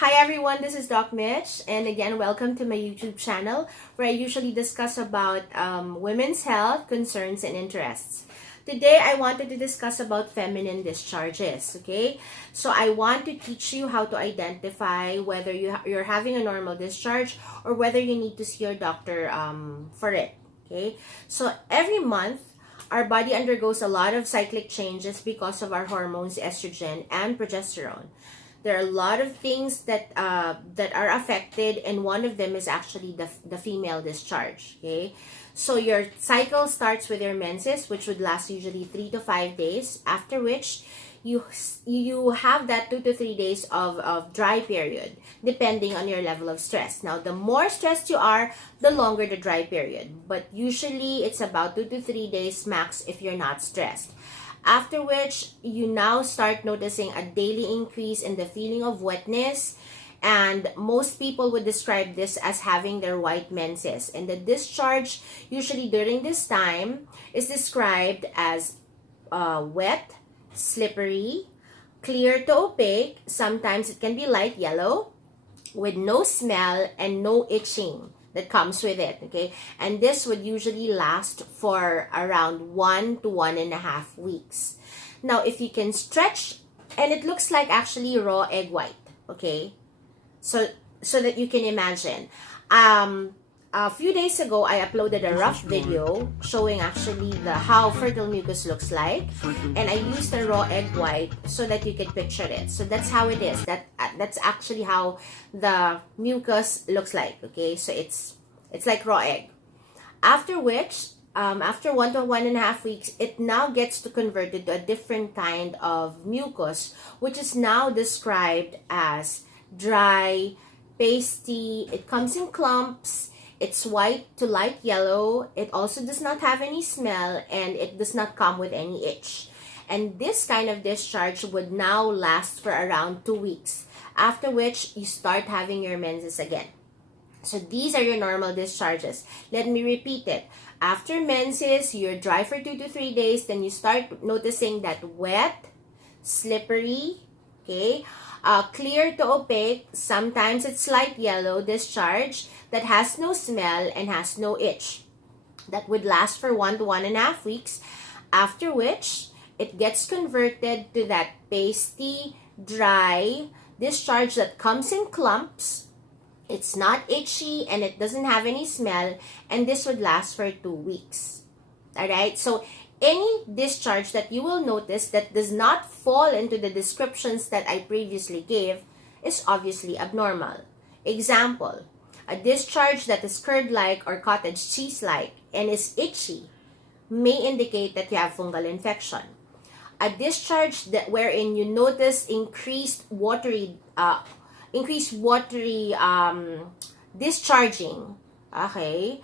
Hi everyone, this is Doc Mitch, and again, welcome to my YouTube channel where I usually discuss about women's health concerns and interests. Today, I wanted to discuss about feminine discharges, okay? So I want to teach you how to identify whether you're having a normal discharge or whether you need to see your doctor for it, okay? So every month, our body undergoes a lot of cyclic changes because of our hormones, estrogen and progesterone. There are a lot of things that are affected, and one of them is actually the female discharge. Okay, so your cycle starts with your menses, which would last usually 3 to 5 days. After which, you have that 2 to 3 days of dry period, depending on your level of stress. Now, the more stressed you are, the longer the dry period. But usually, it's about 2 to 3 days max if you're not stressed. After which, you now start noticing a daily increase in the feeling of wetness, and most people would describe this as having their white menses. And the discharge, usually during this time, is described as wet, slippery, clear to opaque. Sometimes it can be light yellow, with no smell and no itching that comes with it, okay? And this would usually last for around 1 to 1.5 weeks. Now, if you can stretch, and it looks like actually raw egg white, okay? So that you can imagine. A few days ago, I uploaded a rough video showing actually how fertile mucus looks like, and I used the raw egg white so that you can picture it. So that's how it is. That's actually how the mucus looks like. Okay, so it's like raw egg. After which, after 1 to 1.5 weeks, it now gets to convert to a different kind of mucus, which is now described as dry, pasty. It comes in clumps. It's white to light yellow. It also does not have any smell, and it does not come with any itch. And this kind of discharge would now last for around 2 weeks, after which you start having your menses again. So these are your normal discharges. Let me repeat it. After menses, you're dry for 2 to 3 days, then you start noticing that wet, slippery, okay, clear to opaque, sometimes it's light yellow discharge that has no smell and has no itch. That would last for 1 to 1.5 weeks, after which it gets converted to that pasty, dry discharge that comes in clumps. It's not itchy and it doesn't have any smell, and this would last for 2 weeks. Alright, so any discharge that you will notice that does not fall into the descriptions that I previously gave is obviously abnormal. Example, a discharge that is curd-like or cottage cheese-like and is itchy may indicate that you have fungal infection. A discharge wherein you notice increased watery discharging, okay,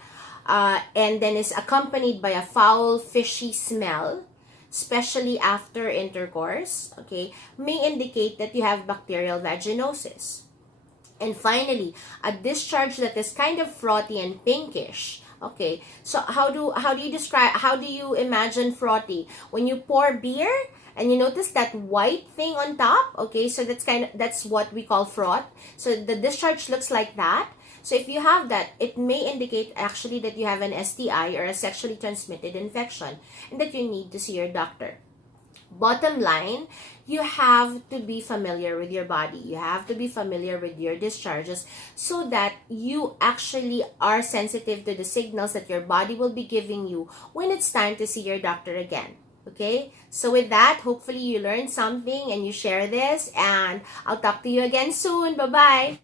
and then is accompanied by a foul, fishy smell, especially after intercourse, okay, may indicate that you have bacterial vaginosis. And finally, a discharge that is kind of frothy and pinkish. Okay, so how do you imagine frothy? When you pour beer and you notice that white thing on top, okay, so that's what we call froth. So the discharge looks like that. So if you have that, it may indicate actually that you have an STI or a sexually transmitted infection and that you need to see your doctor. Bottom line, you have to be familiar with your body. You have to be familiar with your discharges so that you actually are sensitive to the signals that your body will be giving you when it's time to see your doctor again. Okay? So with that, hopefully you learned something and you share this, and I'll talk to you again soon. Bye-bye!